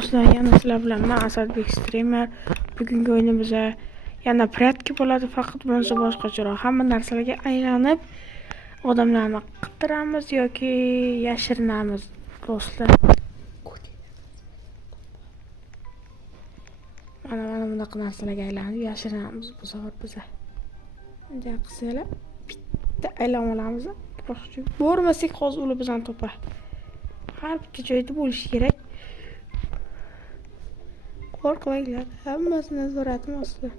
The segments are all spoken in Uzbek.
Do'stlar, yana sizlar bilan men Asadbek streamer. Bugungi o'yinimizda yana prятки bo'ladi, faqat bunisi boshqacharoq. Hamma narsalarga aylanib odamlarni qidiramiz yoki yashirinamiz do'stlar. Mana bunaqa narsalarga aylanib yashirinamiz bu safar biza. Bunday qilsalar bitta aylanib olamiz. Boshqa bormasak hozir ular bizani topar. Har bitta joyda bo'lishi kerak. Qo'rqmanglar, hammasini nazoratim ostida.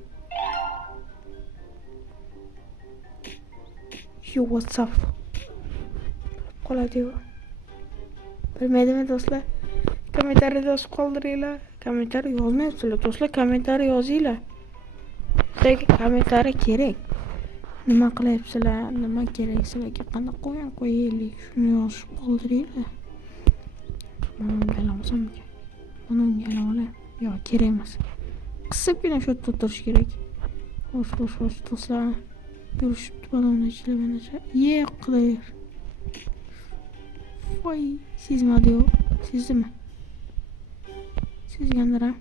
Yo, what's up? Qoladi-yu. Bilmaydimi do'stlar? Kommentariyada yozib qoldiringlar. Kommentariy yozmayapsizlar do'stlar, kommentariy yozinglar. Sizlarga kommentariy kerak. Nima qilyapsizlar, nima kerak sizlarga, qanday qo'yaylik, shuni yozib qoldiringlar. Mana bilamsam, buni yalamala. Yo'q, kerak emas. Qisibgina shu yerda turish kerak. Xo'sh, do'stlar. Yurishibdi balonchilar mana. Qilayir. Voy, sezmadi-yu. Sezdimi? Sezgandir ha?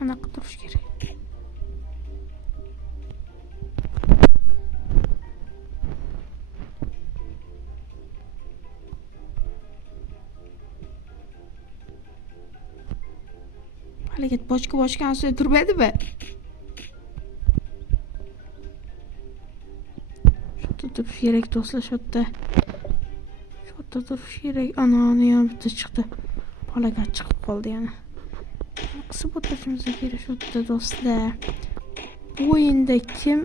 Mana turish kerak. Harakat boshqa asli turmaydimi? Shunda turish kerak do'stlar, shunda turish kerak. Ana ham bitta chiqdi. Harakat chiqib qoldi yana. Qisib o'tirishimiz kerak shunda do'stlar. Bu o'yinda kim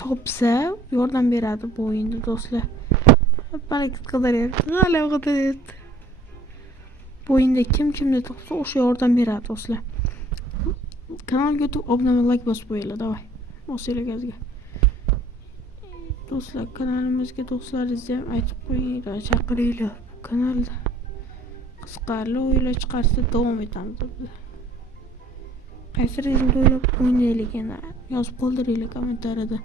topsa yordam beradi bu o'yinda do'stlar. Harakat qidiryapti. G'alaba qidiryapti. Bu o'yinda kimni topsa o'sha yordam beradi do'stlar. Kanalga o'tib obuna like bosib qo'yinglar, davay. Bosinglar gazga. Do'stlar, kanalimizga do'stlaringizni ham aytib qo'yinglar, chaqiringlar. Kanalda qiziqarli o'yinlar chiqarsa davom etamiz biz. Qaysi rejimda o'ylab o'ynaylik yana yozib qoldiringlar kommentariyada.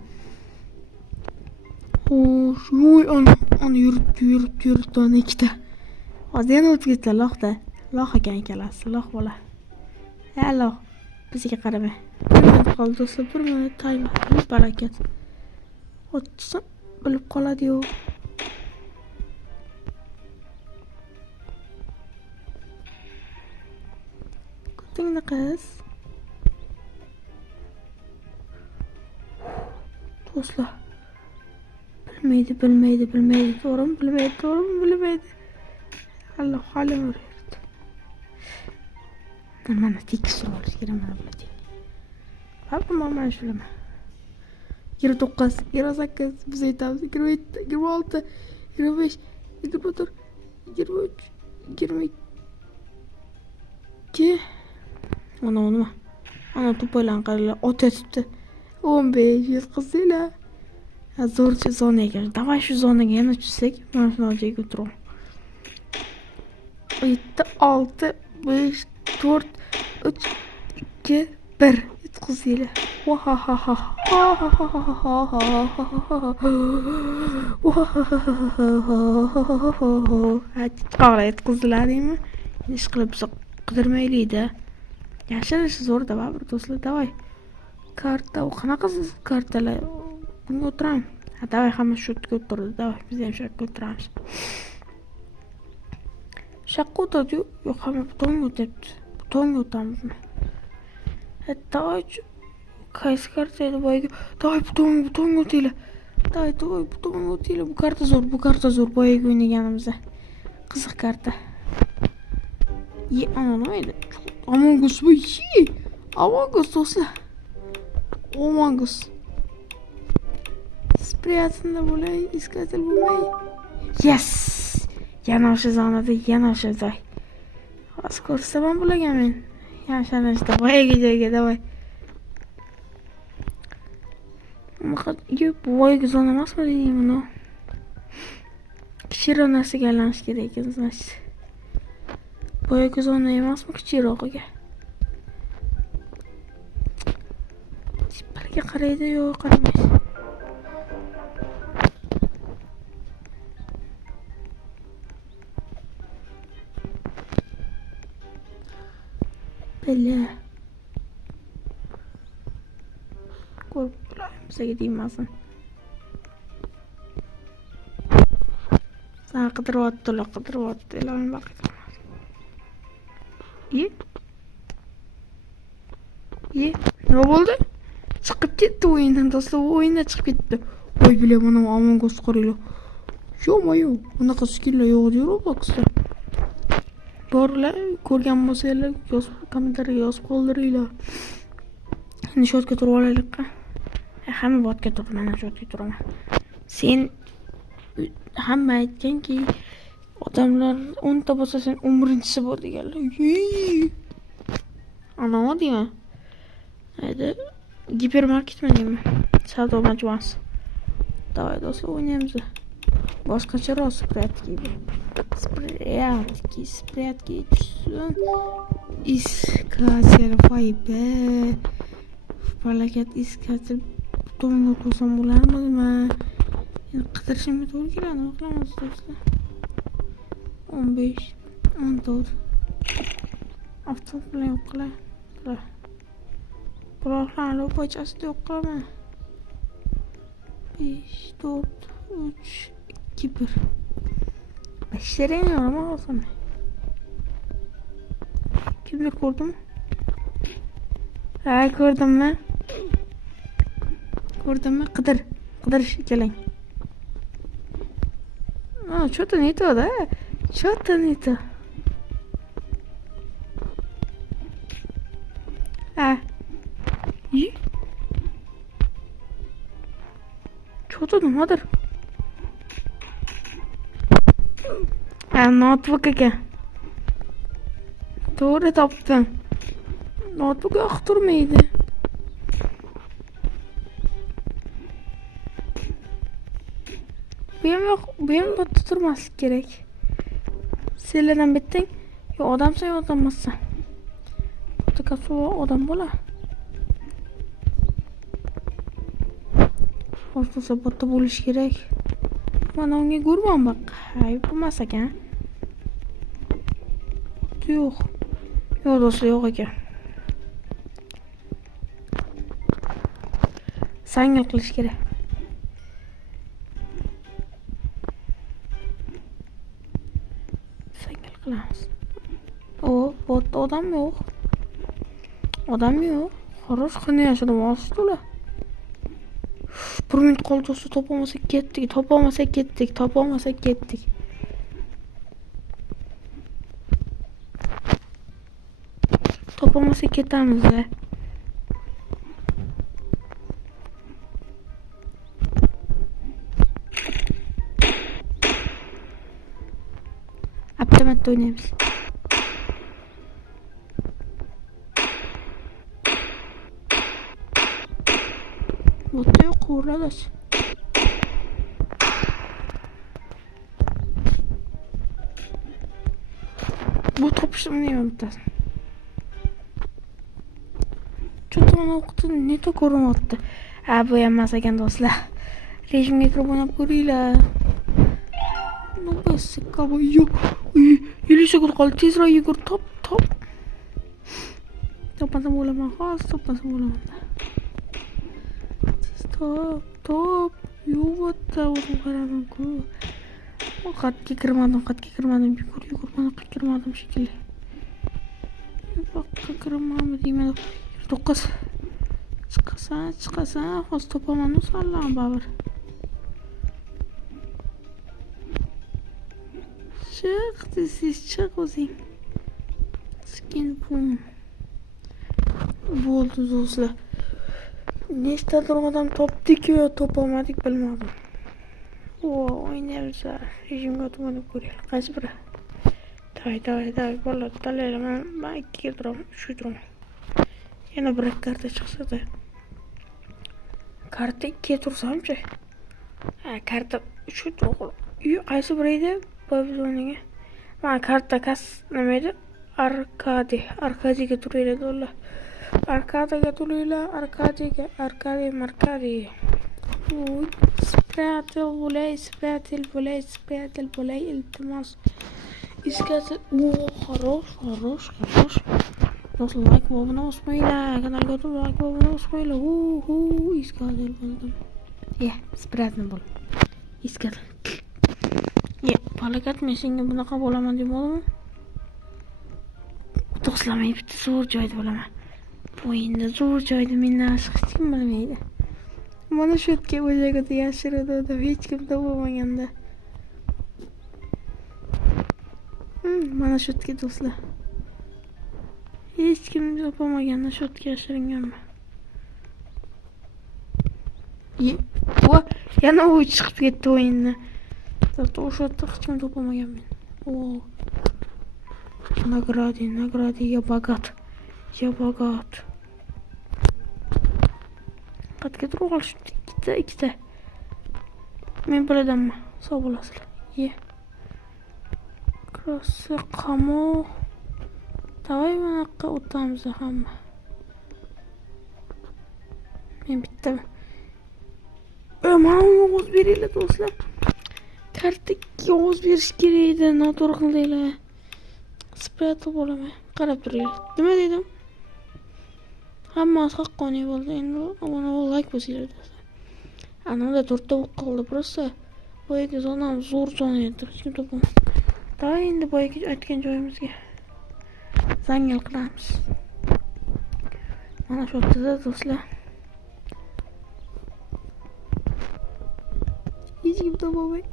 Xo'sh, o'n yuribdi ona ikkita. Hozir yana o'tib ketdi lohda. Loh ekan ikkalasi, loh bola. Loh. Bizga qaramay. Bir minut qoldi do'stlar, bir minut taymer. Barakat. O'tsa bilib qoladi-yu. Kutingni qiz. Do'stlar. Bilmaydi. To'g'rimi? Bilmaydi. Allah halim o'rayapti. Mana tekis olish kerak mana bular. Mana shulama. 29, 28, biz aytamiz 27, 26, 25, 24, 23, 22. Ana. Ana to'paylan qaranglar, o'tayapti. 15 yetqizinglar. Zo'rcha zonaga. Davay shu zonaga yana tushsak, mana shu joyga o'tiramiz. 7, 6, 5, 4, 3, 2, 1. Yetqizinglar. Qara yetqiziladimi? Ish qilib biz qidirmaylik-da. Yashirish zo'rda baribir do'stlar, davay. Karta, qanaqa kartalar? Bunga o'tiramiz. Davay, hamma shu yerga o'tirdi, davay. Biz ham shu yerga o'tiramiz. Shaqqa o'tadi-yu, yo'q, hamma butonga o'tyapti. Butonga o'tamizmi? Davay, qaysi karta edi boyagi? Davay, butonga o'tinglar. Davay, butonga o'tinglar. Bu karta zo'r, boyagi o'ynaganimizda. Qiziq karta. Ana nima edi? Among Us bu. Among Us do'stlar. Among Us. Spryatanda bo'lay, iskatil bo'lmay. Yes! Yana o'sha zonada, yana o'sha joy. Hozir ko'rsaman bo'lagan men. Yashanishda boyagi joyga, davay. Bu boyagi zona emasmi deyman buni? Kichikroq narsaga aylanish kerak ekan, значит. Boyagi zona emasmi, kichikrog'iga? Birga qaraydi, yo'q, qaramaydi. Bela. Ko'rib bizga deymasin. Sen qidiryapti. Iloyim baqiy. Nima bo'ldi? Chiqib ketdi o'yindan, do'stlar, o'yindan chiqib ketdi. Voy bilaman, mana Among Us qaranglar. Yo-moyo, bunaqa skinlar yo'q Robloxda. Borlar, ko'rgan bo'lsanglar, kommentariyga yozib qoldiringlar. Endi shotga turib olaylik. Hamma botga turib, mana shotga turaman. Sen hamma aytganki, odamlar 10 ta bo'lsa sen 11-chisi bo'l deganlar. Ana deymi? Haydi, gipermarketmi deymi? Savdo majmuasi. Давай, do'stlar, o'ynaymiz. Boshqacharoq спрятки tushsin. Искатель foyba. Falokat искатель to'nga to'sam bo'larmizmi? Endi qidirishimga to'g'ri keladi, nima qilamiz do'stlar? 15, 14. Avtobus bilan yo'q qilay. Biroqlarni pochasida yo'q qilaman. 5, 4, 3, 2, 1. Başlarım ama olsun. Kimdir kurdum? Ha, ko'rdim mi? Qidirish keling. Что-то не то, да? Что-то не то. Что-то nimadir? Notebook ekan. To'g'ri topdim. Notebook yoqib turmaydi. Bu ham botda turmaslik kerak. Senlardan bitting. Yo, odamsan, yo odammassan. Botda kapsa odam bo'la. Bo'lsa botda bo'lish kerak. Mana unga ko'rman baq. Hay, bo'lmas ekan. Yo'q. Yo'q do'stlar, yo'q ekan. Sangil qilish kerak. Sangil qilamiz. Botda odam yo'q. Xo'rosh qanday yashadim osdilar. 1 minut qoldi do'stlar, topolmasak ketdik. Topolmasak ketamiz. Avtomatda o'ynaymiz. Botda yo'q, qo'rqamiz. Bu topishim nima bittasi? Cho'tini o'qitib neto ko'rinyapti. Bu ham emas ekan do'stlar. Rejimga kirib o'ynab ko'ringlar. Nobasika bu yo'q. 50 sekund qoldi. Tezroq yugur, top. Topmasam bo'laman, hozir topmasam bo'laman. Top. Yo'qda o'zim qaradim-ku. Qatga kirmadim. Yugur, mana qatga kirmadim shekilli. Yo'qqa kirmadim deyman. 9. Chiqasan, hozir topaman, sallam babir. Chiq o'zing. Skin boom. Bo'ldi do'stlar. Nechtadir odam topdik yo topolmadik bilmadim. O'ynaymiz. Rejimga o'tib ko'raylik. Qaysi biri? Davay, bolalar tanlaylar. Men 2 ga turaman, 3 ga turaman. Yana bir karta chiqsa-da. Karta 2 ga tursam-chi? Karta 3 ga turib. Qaysi biri edi? Biz o'ynagan. Mana karta nima edi? Arkadiga turinglar do'stlar. Arkadiga turinglar, Arkadiy. Spрятал bo'lay, iltimos. Искатель. Хорош. Do'stlar, like va obuna bo'lsanglar, kanalga o'tib like va obuna bo'lsanglar. Iskadil bo'ldim. Spratni bo'l. Iskadil. Falokat men senga bunaqa bo'laman demadim. Do'stlar, men bitta zo'r joyda bo'laman. Bu o'yinda zo'r joyda mendan hech kim bilmaydi. Mana shu yerga o'jaga yashiradi, hech kim topolmaganda. Mana shu yerga do'stlar. Hech kim topolmaganda shu yerga yashiringanman. Yana u chiqib ketdi o'yindan. O'sha yerda hech kim topolmagan men. Награды, я богат. Qatga turib olishibdi, ikkita. Men biladanman, sog' bo'lasizlar. Krossa qamoq. Davay bunaqa o'tamiz hamma. Men bittaman. Mana yo'q beringlar do'stlar. Kartaga yo'q berish kerak edi, noto'g'ri qildinglar. Sprat bo'laman. Qarab turinglar. Nima dedim? Hammasi haqqoniy bo'ldi. Endi obuna va like bosinglar do'stlar. Anada 4 ta o'q qoldi просто. Boyaga zonam zo'r zon edi. Hech kim topolmadi. Davay endi boyaga aytgan joyimizga zangal qilamiz. Mana shu yerda do'stlar. Hech kim topolmaydi.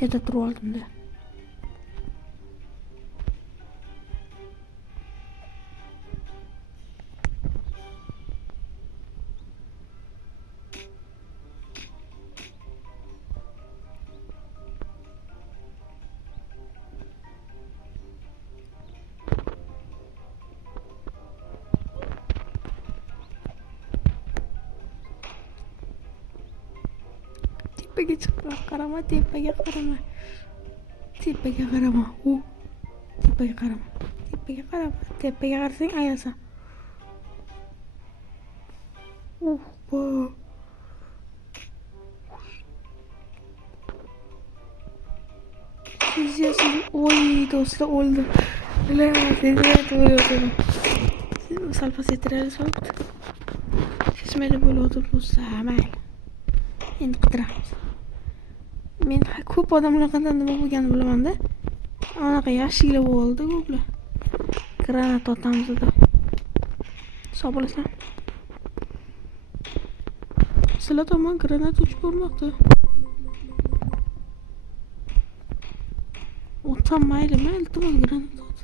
Yerda turib oldimda. Tepaga chiqib qarama, tepaga qarama. Tepaga qarama. Tepaga qarama. Tepaga qarama. Tepaga qarasang ayasan. Oy do'stlar o'ldim. Sal pasaytiramiz. Hizmeti bo'ladi do'stlar. Mayli. Endi qidiramiz. Men ko'p odamlar qanday nima bo'lganini bilaman-da. Anaqa yashiklar bo'ldi ko'plar. Granat otamiz edi. Sog' bo'lasizlar. Sizlar tomon granat uchib bormoqda. Otam mayli, tomon granat ot.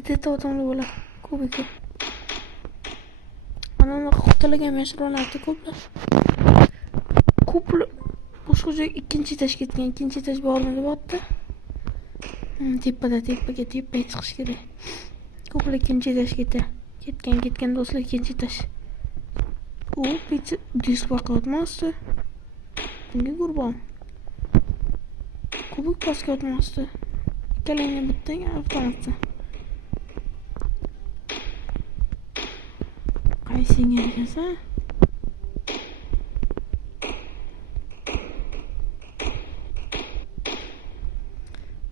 Где-то odamlar bo'lar. Ko'p. Mana qutalagan mashg'ulotlarni ko'plar. Boshqa joy ikkinchi etash ketgan. Ikkinchi etash bormi deb otdi. Tepaga chiqish kerak. Ko'plar ikkinchi etash ketgan do'stlar ikkinchi etash. Bitta disk vaqtmasdi. Bunga qurbon. Kubik pastga o'tmasdi. Ikkalaringni bittaga avtomatda. Qaysing erkasan?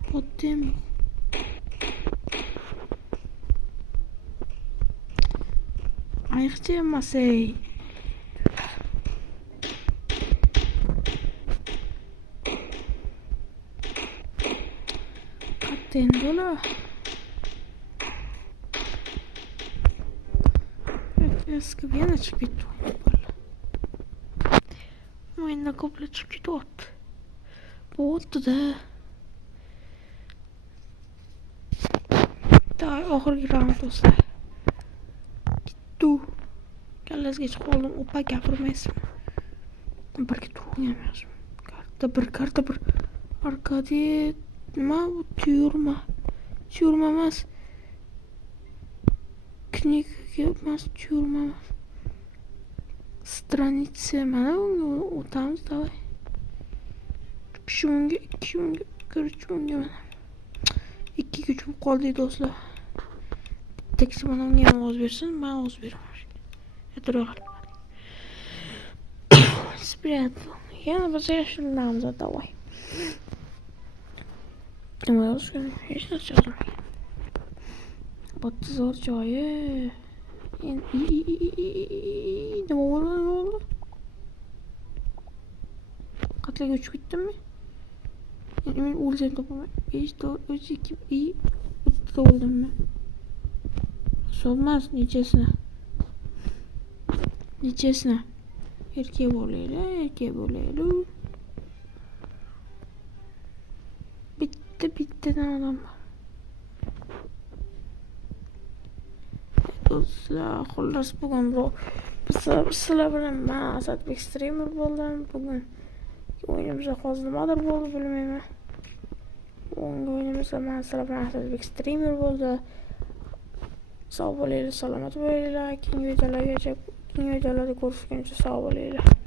Potem ayiqcha emasay. Qatten bo'la. Eski yana chiqib ketdi. O'yinda ko'plar chiqib ketyapti. Bu o'tdi-da. Daha oxirgi raund do'stlar. Ketdi. Kallasiga chiqib qoldim. Opa gapirmaysizmi? Birga turganmiz. Karta bir. Arkadiy nima bu tuyurma? Tuyurma emas. Knigaga emas, tuyurma emas. Stranitsa mana bunga o'tamiz davay. 2 o'nga, 3 o'nga mana. 2 ga cho'p qoldik do'stlar. Bitta mana unga ham ovoz bersin, men ovoz beraman. O'tirib Spirit. Yana biz yashilamiz davay. Nima yozgan? Hech narsa yozmagan. 30 joyi. Nima bo'ldi? Qatlaga uchib ketdimmi? Men o'lsam topaman. 5 4 3 2 bitta o'ldimmi? Hisobmas nechasini? Erkak bo'laylik. Bittadan odam bor. Do'stlar, xullas bugun sizlar bilan men Asadbek streamer bo'ldim. Bugun o'yinimizda hozir nimadir bo'ldi bilmayman. Bugungi o'yinimizda men sizlar bilan Asadbek streamer bo'ldi. Sog' bo'linglar, salomat bo'linglar. Keyingi videolarda ko'rishguncha sog' bo'linglar.